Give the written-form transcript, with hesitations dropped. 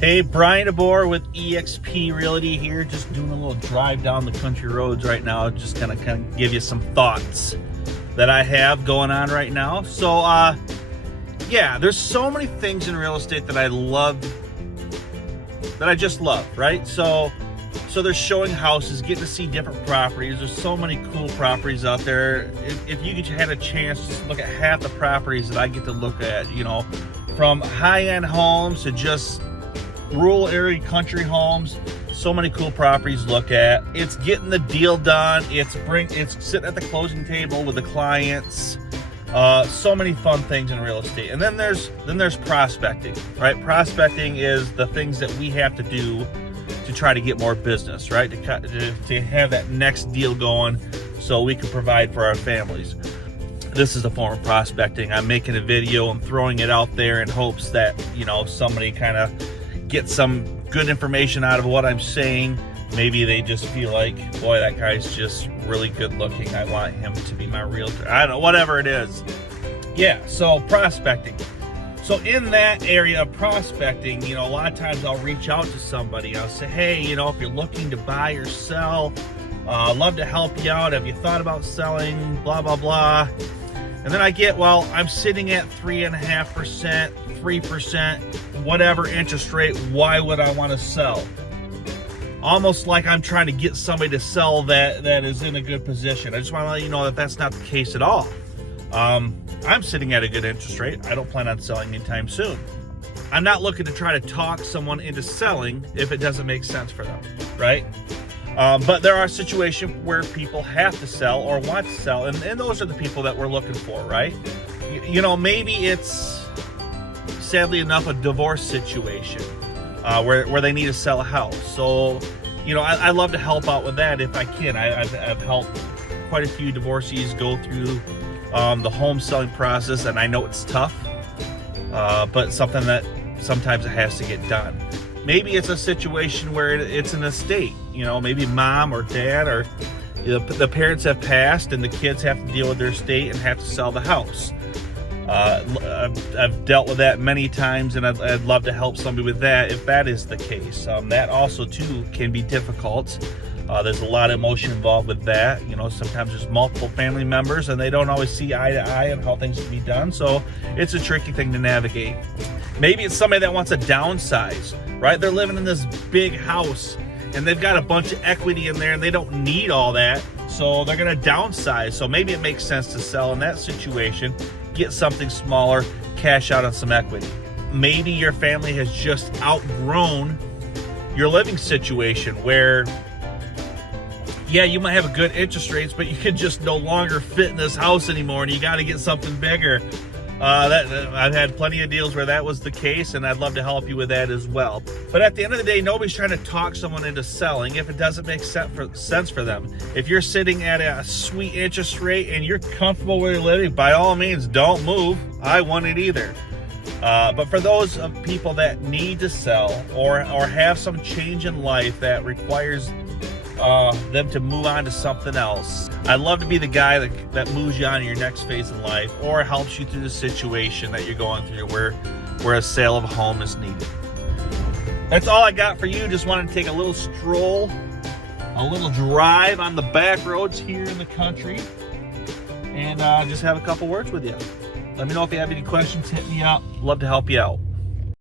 Hey, Brian DeBoer with eXp Realty here, just doing a little drive down the country roads right now, just kind of give you some thoughts that I have going on right now. So, yeah, there's so many things in real estate that I love, that I just love, right? So they're showing houses, getting to see different properties. There's so many cool properties out there. If you had a chance to look at half the properties that I get to look at, you know, from high-end homes to just rural area country homes, so many cool properties to look at. It's getting the deal done. It's sitting at the closing table with the clients. So many fun things in real estate. And then there's prospecting, right? Prospecting is the things that we have to do to try to get more business, right? To have that next deal going so we can provide for our families. This is a form of prospecting. I'm making a video and throwing it out there in hopes that, you know, somebody kind of get some good information out of what I'm saying. Maybe they just feel like, boy, that guy's just really good looking. I want him to be my realtor. I don't know, whatever it is. Yeah, so prospecting. So in that area of prospecting, you know, a lot of times I'll reach out to somebody. I'll say, hey, you know, if you're looking to buy or sell, I'd love to help you out. Have you thought about selling? Blah, blah, blah. And then I get, well, I'm sitting at 3.5%, 3%, whatever interest rate. Why would I want to sell? Almost like I'm trying to get somebody to sell that is in a good position. I just want to let you know that that's not the case at all. I'm sitting at a good interest rate. I don't plan on selling anytime soon. I'm not looking to try to talk someone into selling if it doesn't make sense for them, right? But there are situations where people have to sell or want to sell, and those are the people that we're looking for, right? You know, maybe it's, sadly enough, a divorce situation where they need to sell a house. So, you know, I love to help out with that if I can. I've helped quite a few divorcees go through the home selling process, and I know it's tough, but something that sometimes it has to get done. Maybe it's a situation where it's an estate, you know, maybe mom or dad or the parents have passed and the kids have to deal with their estate and have to sell the house. I've dealt with that many times, and I'd love to help somebody with that if that is the case. That also too can be difficult. There's a lot of emotion involved with that. You know, sometimes there's multiple family members and they don't always see eye to eye on how things can be done. So it's a tricky thing to navigate. Maybe it's somebody that wants to downsize, right? They're living in this big house and they've got a bunch of equity in there and they don't need all that. So they're going to downsize. So maybe it makes sense to sell in that situation, get something smaller, cash out on some equity. Maybe your family has just outgrown your living situation where, yeah, you might have a good interest rates, but you can just no longer fit in this house anymore and you got to get something bigger. I've had plenty of deals where that was the case, and I'd love to help you with that as well. But at the end of the day, nobody's trying to talk someone into selling if it doesn't make sense for them. If you're sitting at a sweet interest rate and you're comfortable where you're living, by all means, don't move. I wouldn't either. But for those of people that need to sell or have some change in life that requires them to move on to something else, I'd love to be the guy that moves you on to your next phase in life or helps you through the situation that you're going through where a sale of a home is needed. That's all I got for you. Just wanted to take a little stroll, a little drive on the back roads here in the country, and just have a couple words with you. Let me know if you have any questions. Hit me up. Love to help you out.